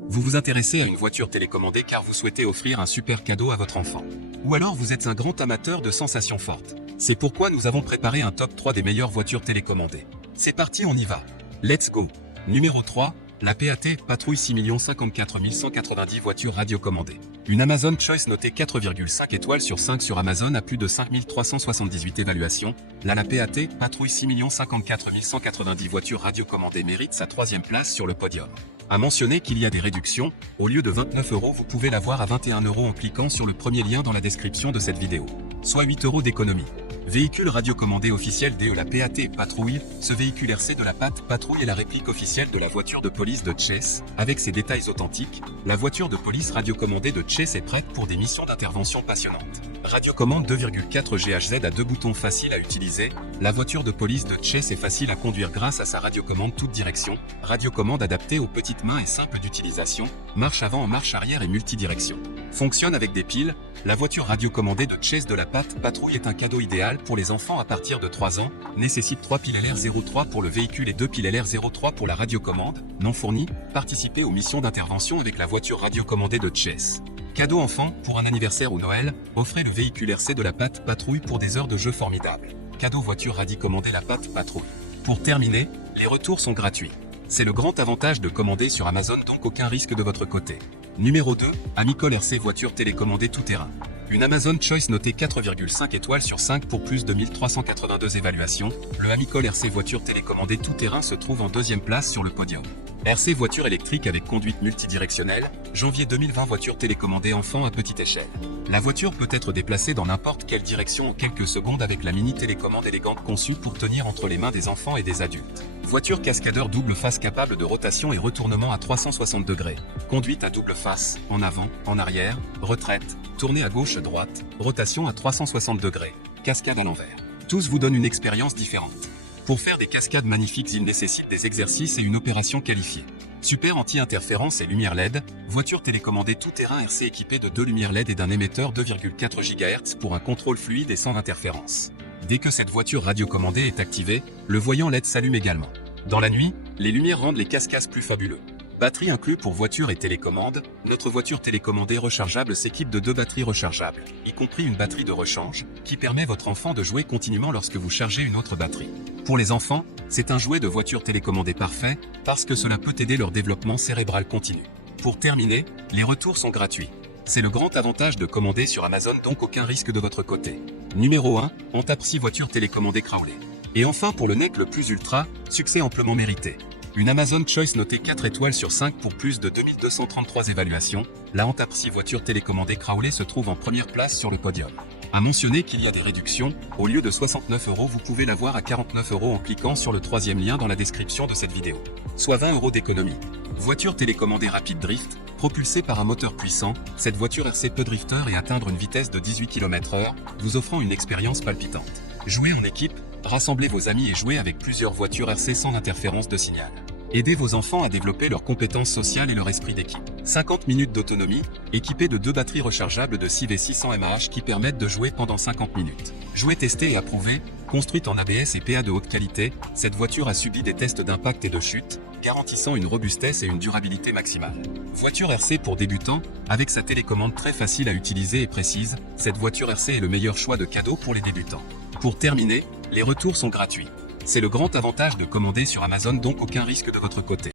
Vous vous intéressez à une voiture télécommandée car vous souhaitez offrir un super cadeau à votre enfant. Ou alors vous êtes un grand amateur de sensations fortes. C'est pourquoi nous avons préparé un top 3 des meilleures voitures télécommandées. C'est parti, on y va. Let's go. Numéro 3, la PAT Patrouille 6 54 190 voitures radiocommandées. Une Amazon Choice notée 4,5 étoiles sur 5 sur Amazon à plus de 5378 évaluations. La PAT Patrouille 6 54 190 voitures radiocommandées mérite sa 3e place sur le podium. À mentionner qu'il y a des réductions, au lieu de 29 €, vous pouvez l'avoir à 21 € en cliquant sur le premier lien dans la description de cette vidéo. Soit 8 € d'économie. Véhicule radiocommandé officiel de la PAT Patrouille, ce véhicule RC de la PAT Patrouille est la réplique officielle de la voiture de police de Chase. Avec ses détails authentiques, la voiture de police radiocommandée de Chase est prête pour des missions d'intervention passionnantes. Radiocommande 2,4 GHz à 2 boutons faciles à utiliser, la voiture de police de Chase est facile à conduire grâce à sa radiocommande toute direction, radiocommande adaptée aux petites mains et simple d'utilisation, marche avant, marche arrière et multidirection. Fonctionne avec des piles, la voiture radiocommandée de Chase de la PAT Patrouille est un cadeau idéal pour les enfants à partir de 3 ans, nécessite 3 piles LR03 pour le véhicule et 2 piles LR03 pour la radiocommande, non fournie, participez aux missions d'intervention avec la voiture radiocommandée de Chase. Cadeau enfant, pour un anniversaire ou Noël, offrez le véhicule RC de la PAT Patrouille pour des heures de jeu formidables. Cadeau voiture radiocommandée la PAT Patrouille. Pour terminer, les retours sont gratuits. C'est le grand avantage de commander sur Amazon, donc aucun risque de votre côté. Numéro 2, Amicol RC voiture télécommandée tout-terrain. Une Amazon Choice notée 4,5 étoiles sur 5 pour plus de 1382 évaluations, le Amicol RC voiture télécommandée tout-terrain se trouve en 2e place sur le podium. RC voiture électrique avec conduite multidirectionnelle, janvier 2020 voiture télécommandée enfant à petite échelle. La voiture peut être déplacée dans n'importe quelle direction en quelques secondes avec la mini télécommande élégante conçue pour tenir entre les mains des enfants et des adultes. Voiture cascadeur double face capable de rotation et retournement à 360 degrés. Conduite à double face, en avant, en arrière, retraite, tournée à gauche-droite, rotation à 360 degrés, cascade à l'envers. Tous vous donnent une expérience différente. Pour faire des cascades magnifiques, il nécessite des exercices et une opération qualifiée. Super anti-interférence et lumière LED, voiture télécommandée tout-terrain RC équipée de 2 lumières LED et d'un émetteur 2,4 GHz pour un contrôle fluide et sans interférence. Dès que cette voiture radiocommandée est activée, le voyant LED s'allume également. Dans la nuit, les lumières rendent les cascades plus fabuleux. Batterie inclus pour voiture et télécommande, notre voiture télécommandée rechargeable s'équipe de 2 batteries rechargeables, y compris une batterie de rechange, qui permet à votre enfant de jouer continuellement lorsque vous chargez une autre batterie. Pour les enfants, c'est un jouet de voiture télécommandée parfait, parce que cela peut aider leur développement cérébral continu. Pour terminer, les retours sont gratuits. C'est le grand avantage de commander sur Amazon, donc aucun risque de votre côté. Numéro 1, Antapsi voiture télécommandée Crowley. Et enfin pour le NEC le plus ultra, succès amplement mérité. Une Amazon Choice notée 4 étoiles sur 5 pour plus de 2233 évaluations, la Antapsi voiture télécommandée Crowley se trouve en première place sur le podium. À mentionner qu'il y a des réductions, au lieu de 69 €, vous pouvez l'avoir à 49 € en cliquant sur le 3e lien dans la description de cette vidéo. Soit 20 € d'économie. Voiture télécommandée rapide drift, propulsée par un moteur puissant, cette voiture RC peut drifter et atteindre une vitesse de 18 km/h, vous offrant une expérience palpitante. Jouez en équipe, rassemblez vos amis et jouez avec plusieurs voitures RC sans interférence de signal. Aidez vos enfants à développer leurs compétences sociales et leur esprit d'équipe. 50 minutes d'autonomie, équipée de 2 batteries rechargeables de 6V600 mAh qui permettent de jouer pendant 50 minutes. Jouer testé et approuvé, construite en ABS et PA de haute qualité, cette voiture a subi des tests d'impact et de chute, garantissant une robustesse et une durabilité maximale. Voiture RC pour débutants, avec sa télécommande très facile à utiliser et précise, cette voiture RC est le meilleur choix de cadeau pour les débutants. Pour terminer, les retours sont gratuits. C'est le grand avantage de commander sur Amazon, donc aucun risque de votre côté.